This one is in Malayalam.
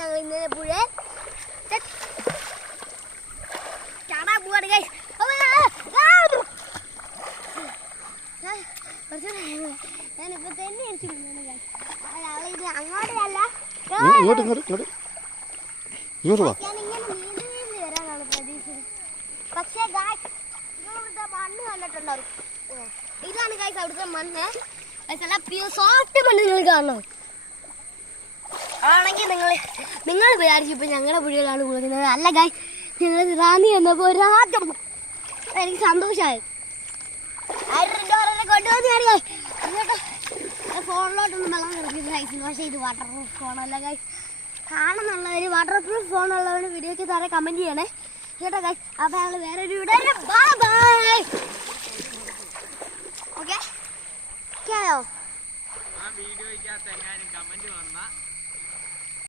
ഞങ്ങൾ ഇന്നലെ പുഴ ചാടാൻ പോവാണ് ഗൈസ്. ഞാനിപ്പോ തന്നെ അടിച്ചിട്ടുണ്ട് ഗൈസ്. ഇത് അങ്ങോട്ടല്ല, ഞാനിങ്ങനെ നീന്തി നീന്തി വരാനാണ് പ്രതീക്ഷിച്ചത്. പക്ഷേ ഗൈസ് നിങ്ങളിവിടുത്തെ മണ്ണ് കണ്ടിട്ടുണ്ടാവും. ഇതാണ് ഗൈസ് അവിടുത്തെ മണ്ണ്. നല്ല പ്യൂർ സോഫ്റ്റ് മണ്ണ് നിങ്ങൾ കാണണം. ആണെങ്കിൽ നിങ്ങൾ വിചാരിച്ചു ഇപ്പം ഞങ്ങളുടെ പുഴയിലാണ് കുളിക്കുന്നത്. അല്ല ഗൈസ്, ഞങ്ങൾ റാന്നി വന്നപ്പോൾ ഒരാദ്യം എനിക്ക് സന്തോഷമായി. കൊണ്ടുവന്നു എന്നിട്ട് ഫോണിലോട്ടൊന്നും വെള്ളം കിടക്കില്ല ഗൈസ്. പക്ഷേ ഇത് വാട്ടർ പ്രൂഫ് ഫോണല്ല ഗൈസ്. കാണുന്നുള്ളവർ വാട്ടർ പ്രൂഫ് ഫോണുള്ളവർ വീഡിയോയ്ക്ക് താഴെ കമൻറ്റ് ചെയ്യണേ കേട്ടോ ഗൈസ്. അപ്പോൾ ഞങ്ങൾ വേറൊരു വീഡിയോ ബൈ. ഓക്കെ ആയോ? ആ വീഡിയോയ്ക്കകത്ത് എങ്ങാനും കമൻറ്റ് വന്നാൽ